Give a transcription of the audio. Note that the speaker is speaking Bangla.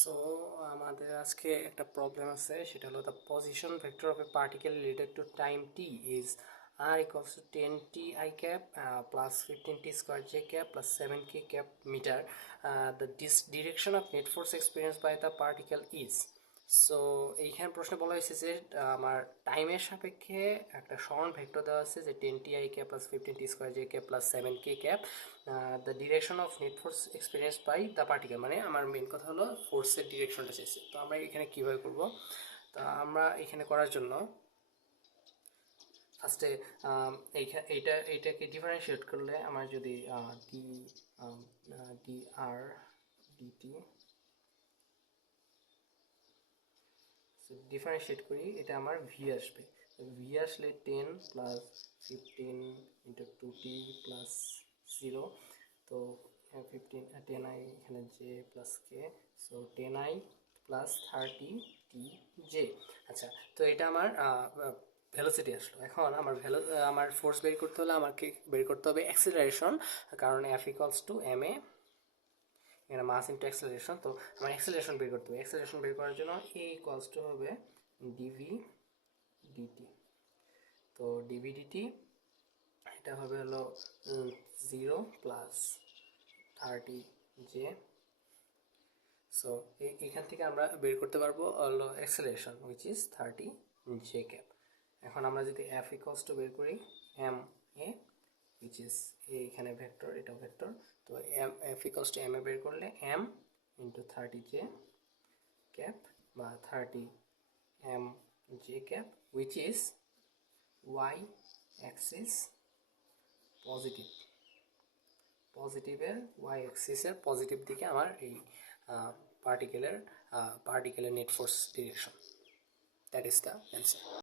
সো আমাদের আজকে একটা প্রবলেম আছে, সেটা হলো the position vector of A particle related to time T is r equals to 10t I cap plus 15t square j cap plus 7k cap meter. The direction of net force experienced by the particle is. So এইখানে প্রশ্ন বলা হয়েছে যে আমার টাইমের সাপেক্ষে একটা সরণ ভেক্টর দেওয়া আছে যে 10t I cap plus 15t square j cap plus 7k cap. The direction of net force experience by the particle, মানে আমার মেন কথা হলো ফোর্সের ডিরেকশনটা চাইছে। তো আমরা এখানে কীভাবে করব? তা আমরা এখানে করার জন্য ফার্স্টে এইটাকে ডিফারেন্সিয়েট করলে আমার যদি ডি আর ডিটি ডিফারেন্সিয়েট করি, এটা আমার ভি আসবে। ভি আসলে 10 প্লাস 15 ইন্টু 2t প্লাস 0। তো 10i এখানে J plus K, so 10i plus 30t J. আচ্ছা, তো এটা আমার ভেলোসিটি আসলো। এখন আমার ফোর্স বের করতে হলে আমাকে বের করতে হবে অ্যাক্সিলারেশন, কারণ এফ ইকুয়ালস টু এম এ, এখানে মাস ইন্টু অ্যাক্সিলারেশন। তো আমার অ্যাক্সিলারেশন বের করতে হবে। অ্যাক্সিলারেশন বের করার জন্য এ ইকুয়ালস টু হবে ডিভি ডিটি। তো ডিভি ডিটি এটা হবে হলো 0 প্লাস 30 জে। সো এখান থেকে আমরা বের করতে পারবো হলো acceleration which is 30 J cap. এখন আমরা যদি এফ ইকুয়ালস টু বের করি এম এ উইচ ইজ এইখানে ভেক্টর, এটা ভেক্টর। তো F equals to M A বের করলে এম ইন্টু 30 জে ক্যাপ বা 30 M J cap which is Y axis positive. পজিটিভের ওয়াই অ্যাক্সিসের পজিটিভ দিকে আমার এই পার্টিকেলের net force direction. That is the answer.